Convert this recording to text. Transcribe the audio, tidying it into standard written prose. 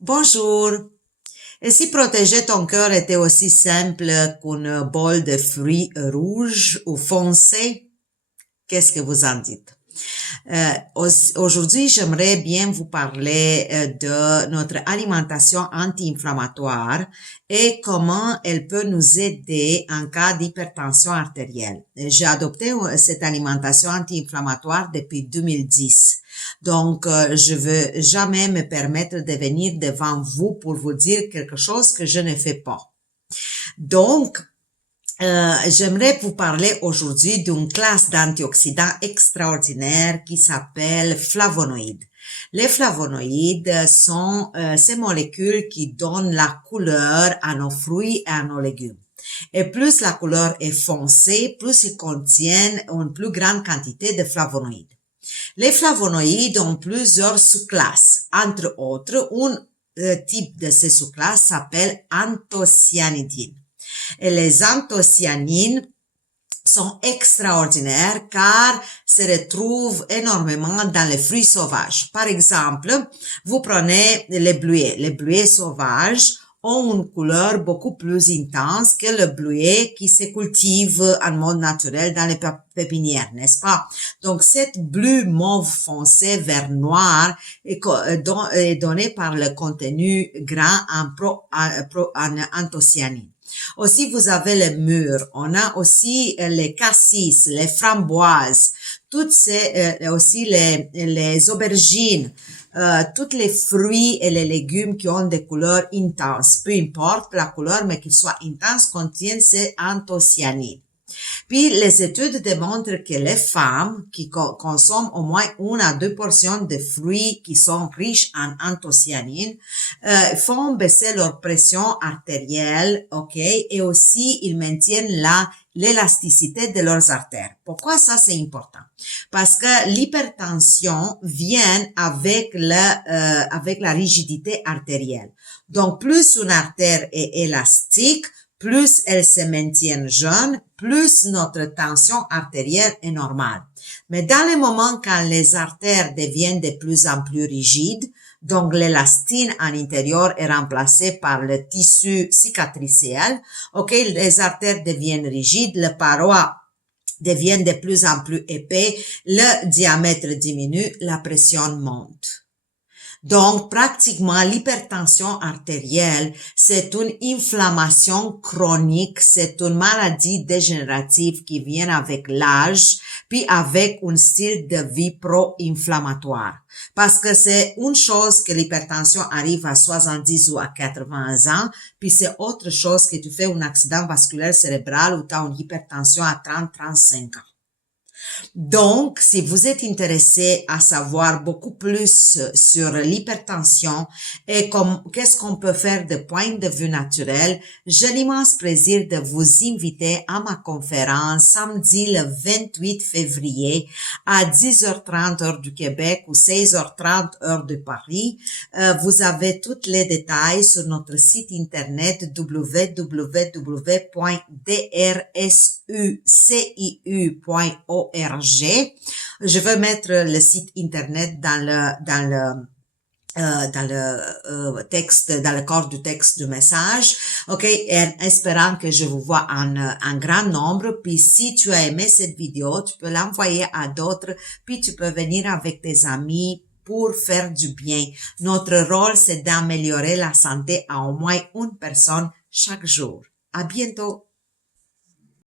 Bonjour. Et si protéger ton cœur était aussi simple qu'une bol de fruits rouges ou foncés, qu'est-ce que vous en dites? Aujourd'hui, j'aimerais bien vous parler de notre alimentation anti-inflammatoire et comment elle peut nous aider en cas d'hypertension artérielle. J'ai adopté cette alimentation anti-inflammatoire depuis 2010. Donc, je veux jamais me permettre de venir devant vous pour vous dire quelque chose que je ne fais pas. Donc, j'aimerais vous parler aujourd'hui d'une classe d'antioxydants extraordinaires qui s'appelle flavonoïdes. Les flavonoïdes sont ces molécules qui donnent la couleur à nos fruits et à nos légumes. Et plus la couleur est foncée, plus ils contiennent une plus grande quantité de flavonoïdes. Les flavonoïdes ont plusieurs sous-classes. Entre autres, un type de ces sous-classes s'appelle anthocyanidines. Et les anthocyanines sont extraordinaires car se retrouvent énormément dans les fruits sauvages. Par exemple, vous prenez les bleuets. Les bleuets sauvages ont une couleur beaucoup plus intense que le bleuet qui se cultive en mode naturel dans les pépinières, n'est-ce pas? Donc, cette bleu mauve foncé vert noir est donné par le contenu gras en anthocyanines. Aussi, vous avez les mûres. On a aussi les cassis, les framboises, toutes aussi les aubergines, tous les fruits et les légumes qui ont des couleurs intenses. Peu importe la couleur, mais qu'ils soient intenses, contiennent ces anthocyanines. Puis, les études démontrent que les femmes qui consomment au moins 1 à 2 portions de fruits qui sont riches en anthocyanines font baisser leur pression artérielle, ok, et aussi ils maintiennent l'élasticité de leurs artères. Pourquoi ça c'est important? Parce que l'hypertension vient avec la rigidité artérielle. Donc, plus une artère est élastique, plus elle se maintient jeune, plus notre tension artérielle est normale. Mais dans les moments quand les artères deviennent de plus en plus rigides, donc l'élastine à l'intérieur est remplacée par le tissu cicatriciel, ok, les artères deviennent rigides, les parois deviennent de plus en plus épais, le diamètre diminue, la pression monte. Donc, pratiquement, l'hypertension artérielle, c'est une inflammation chronique, c'est une maladie dégénérative qui vient avec l'âge, puis avec un style de vie pro-inflammatoire. Parce que c'est une chose que l'hypertension arrive à 70 ou à 80 ans, puis c'est autre chose que tu fais un accident vasculaire cérébral ou tu as une hypertension à 30-35 ans. Donc, si vous êtes intéressé à savoir beaucoup plus sur l'hypertension et qu'est-ce qu'on peut faire de point de vue naturel, j'ai l'immense plaisir de vous inviter à ma conférence samedi le 28 février à 10h30 heure du Québec ou 16h30 heure de Paris. Vous avez tous les détails sur notre site internet www.drsuciu.org. Je vais mettre le site internet dans le texte, dans le corps du texte du message, ok, et espérant que je vous vois en grand nombre. Puis si tu as aimé cette vidéo, tu peux l'envoyer à d'autres, puis tu peux venir avec tes amis pour faire du bien. Notre rôle, c'est d'améliorer la santé à au moins une personne chaque jour. À bientôt.